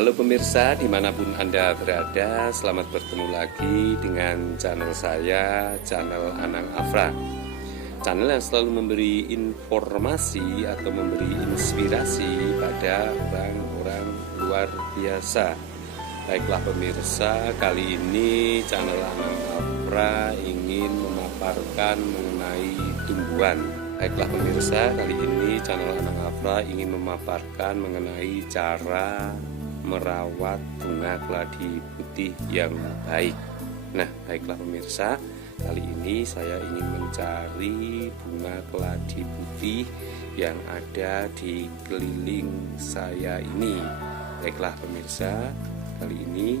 Halo pemirsa, dimanapun Anda berada, selamat bertemu lagi dengan channel saya, channel Anang Afra. Channel yang selalu memberi informasi atau memberi inspirasi pada orang-orang luar biasa. Baiklah pemirsa, kali ini channel Anang Afra ingin memaparkan mengenai tumbuhan. Baiklah pemirsa, kali ini channel Anang Afra ingin memaparkan mengenai cara merawat bunga keladi putih yang baik. Nah, baiklah pemirsa, kali ini saya ingin mencari bunga keladi putih yang ada di keliling saya ini. Baiklah pemirsa, kali ini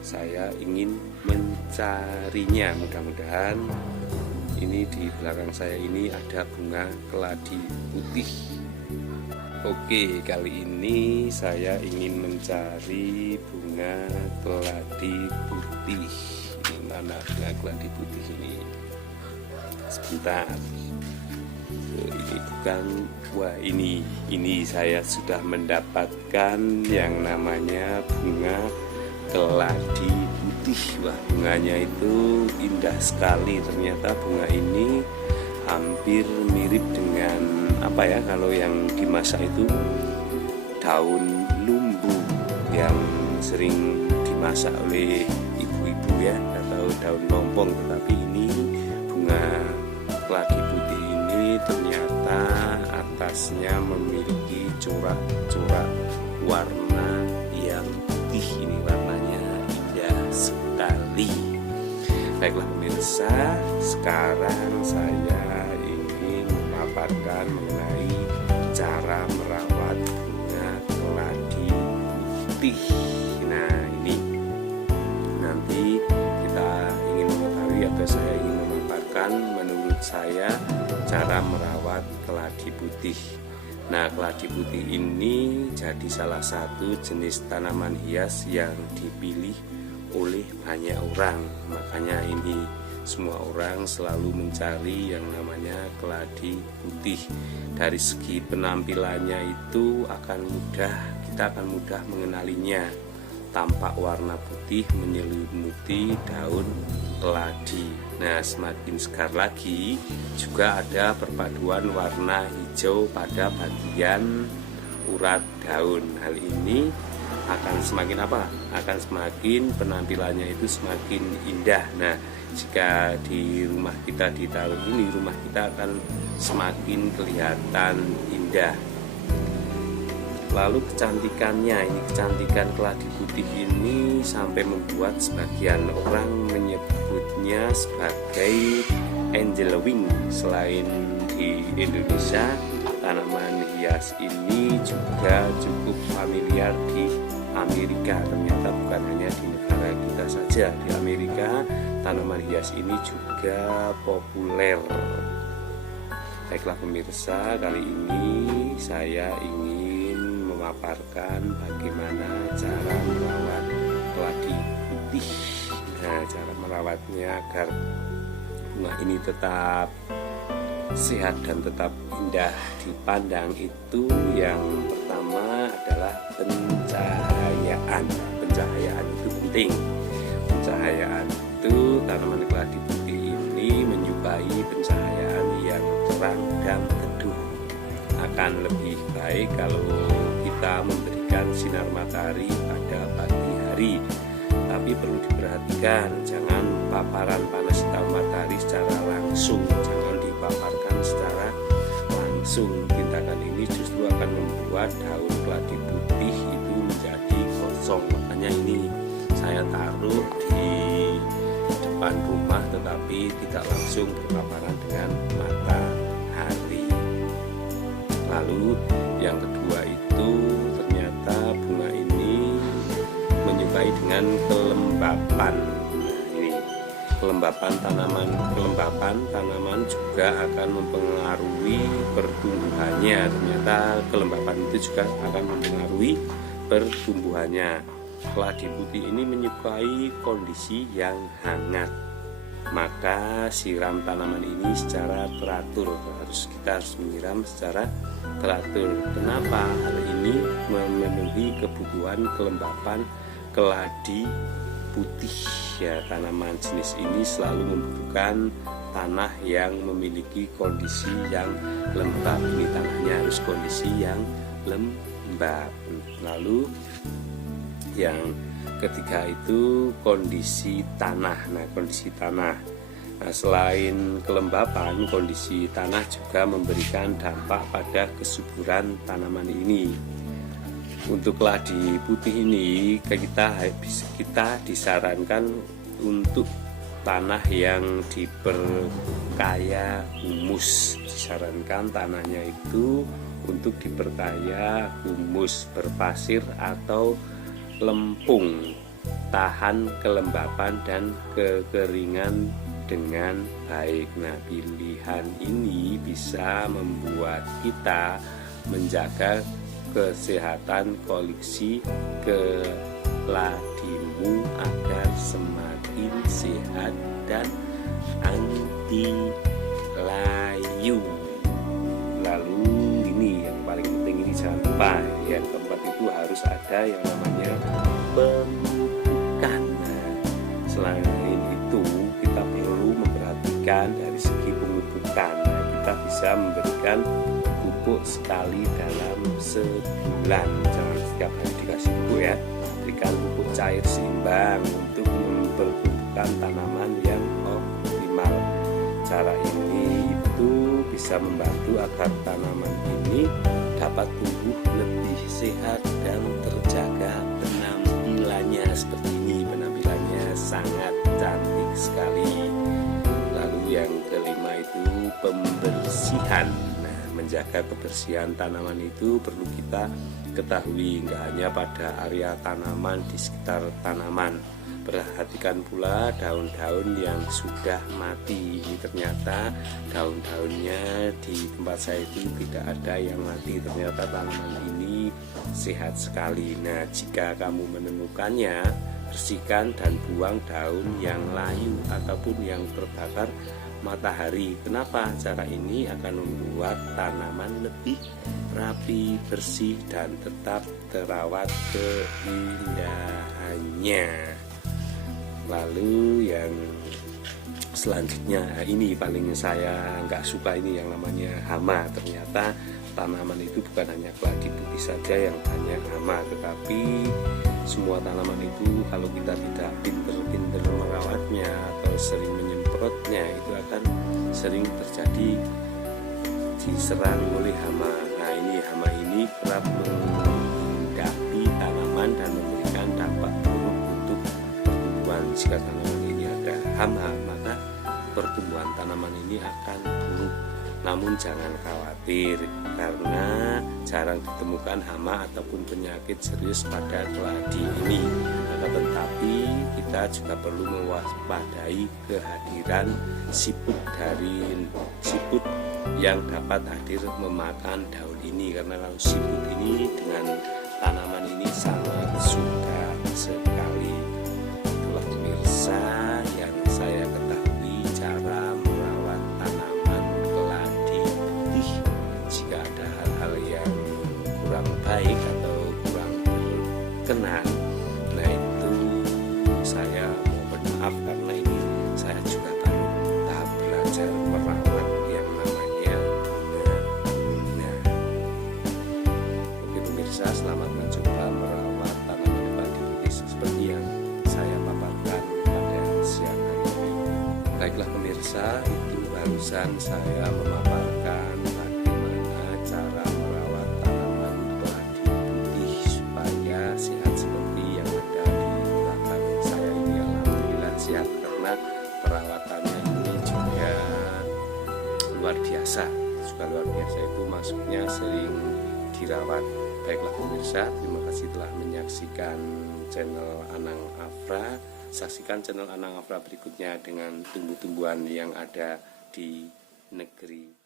saya ingin mencarinya. Mudah-mudahan ini di belakang saya ini ada bunga keladi putih. Oke, kali ini saya ingin mencari bunga keladi putih. Ini mana bunga keladi putih ini? Sebentar. Ini bukan. Wah, ini saya sudah mendapatkan yang namanya bunga keladi putih. Wah, bunganya itu indah sekali. Ternyata bunga ini hampir mirip dengan apa ya, kalau yang dimasak itu daun lumbu yang sering dimasak oleh ibu-ibu ya, atau daun lompong. Tetapi ini bunga keladi putih ini ternyata atasnya memiliki corak-corak warna yang putih. Ini warnanya indah sekali. Baiklah pemirsa, sekarang saya ingin memaparkan mengenai cara merawat bunga keladi putih. Nah, ini nanti kita ingin mengetahui atau saya ingin memaparkan menurut saya cara merawat keladi putih. Nah, keladi putih ini jadi salah satu jenis tanaman hias yang dipilih oleh banyak orang. Makanya ini semua orang selalu mencari yang namanya keladi putih. Dari segi penampilannya itu kita akan mudah mengenalinya. Tampak warna putih menyelimuti daun keladi. Nah, semakin segar lagi juga ada perpaduan warna hijau pada bagian urat daun. Hal ini akan semakin akan semakin penampilannya itu semakin indah. Nah, jika di rumah kita di tahun ini, rumah kita akan semakin kelihatan indah. Lalu kecantikannya, ini kecantikan keladi putih ini sampai membuat sebagian orang menyebutnya sebagai angel wing. Selain di Indonesia, tanaman hias ini juga cukup familiar di Amerika. Ternyata bukan hanya di negara kita saja, di Amerika tanaman hias ini juga populer. Baiklah pemirsa, kali ini saya ingin memaparkan bagaimana cara merawat keladi putih. Nah, cara merawatnya agar bunga ini tetap sehat dan tetap indah dipandang itu yang pertama adalah pencahayaan. Pencahayaan itu penting. Pencahayaan itu, tanaman keladi putih ini menyukai pencahayaan yang terang dan teduh. Akan lebih baik kalau kita memberikan sinar matahari pada pagi hari. Tapi perlu diperhatikan, jangan paparan panas sinar matahari secara langsung, jangan dipaparkan secara langsung. Tindakan ini justru akan membuat daun keladi putih itu menjadi gosong. Makanya ini saya taruh di depan rumah tetapi tidak langsung berpaparan dengan matahari. Lalu yang kedua itu, ternyata bunga ini menyukai dengan kelembapan. Ini kelembapan tanaman juga akan mempengaruhi pertumbuhannya. Ternyata kelembapan itu juga akan mempengaruhi pertumbuhannya. Keladi putih ini menyukai kondisi yang hangat. Maka siram tanaman ini secara teratur. Kita harus menyiram secara teratur. Kenapa? Hal ini memenuhi kebutuhan kelembapan keladi putih ya. Tanaman jenis ini selalu membutuhkan tanah yang memiliki kondisi yang lembab. Ini tanahnya harus kondisi yang lembab. Lalu yang ketiga itu kondisi tanah. Nah, kondisi tanah. Nah, selain kelembapan, kondisi tanah juga memberikan dampak pada kesuburan tanaman ini. Untuk keladi putih ini kita disarankan untuk tanah yang diperkaya humus. Disarankan tanahnya itu untuk diperkaya humus berpasir atau lempung, tahan kelembapan dan kekeringan dengan baik. Nah, pilihan ini bisa membuat kita menjaga kesehatan koleksi keladimu agar semakin sehat dan anti layu. Lalu ini yang paling penting, ini jangan lupa, yang keempat itu harus ada yang namanya pemupukan. Nah, selain itu kita perlu memperhatikan dari segi pemupukan. Nah, kita bisa memberikan pupuk sekali dalam sebulan, jangan setiap hari dikasih pupuk ya. Berikan pupuk cair seimbang untuk mempertumbuhkan tanaman yang optimal. Cara ini itu bisa membantu agar tanaman ini dapat tumbuh lebih sehat dan terjaga penampilannya. Seperti ini, penampilannya sangat cantik sekali. Lalu yang kelima itu pembersihan. Nah, menjaga kebersihan tanaman itu perlu kita ketahui, nggak hanya pada area tanaman, di sekitar tanaman. Perhatikan pula daun-daun yang sudah mati. Ini ternyata daun-daunnya di tempat saya itu tidak ada yang mati. Ternyata tanaman ini sehat sekali. Nah, jika kamu menemukannya, bersihkan dan buang daun yang layu ataupun yang terbakar matahari. Kenapa? Cara ini akan membuat tanaman lebih rapi, bersih, dan tetap terawat keindahannya. Lalu yang selanjutnya, ini paling saya nggak suka, ini yang namanya hama. Ternyata tanaman itu bukan hanya keladi putih saja yang banyak hama, tetapi semua tanaman itu kalau kita tidak pinter-pinter merawatnya atau sering menyemprotnya, itu akan sering terjadi diserang oleh hama. Nah, ini hama ini kerap menghinggapi tanaman dan memberikan dampak buruk untuk pertumbuhan. Jika tanaman ini ada hama, maka pertumbuhan tanaman ini akan buruk. Namun jangan khawatir, karena jarang ditemukan hama ataupun penyakit serius pada keladi ini. Tetapi kita juga perlu mewaspadai kehadiran siput yang dapat hadir memakan daun ini. Karena kalau siput ini dengan tanaman ini sangat suka sekali. Itulah pemirsa yang saya ketahui cara merawat tanaman keladi putih. Jika ada hal-hal yang kurang baik atau kurang berkenan, nah itu saya mohon maaf, karena ini saya juga baru tahap belajar merawat yang namanya bunga. Oke pemirsa, selamat mencoba merawat tanaman keladi putih seperti yang saya paparkan pada siang hari ini. Baiklah pemirsa, itu barusan saya memaparkan bagaimana cara merawat tanaman keladi putih supaya sehat seperti yang ada di belakang saya ini. Alhamdulillah sehat, karena perawatannya ini juga luar biasa. Juga luar biasa itu maksudnya sering dirawat. Baiklah pemirsa, terima kasih telah menyaksikan channel Anang Afra. Saksikan channel Anang Afra berikutnya dengan tumbuh-tumbuhan yang ada di negeri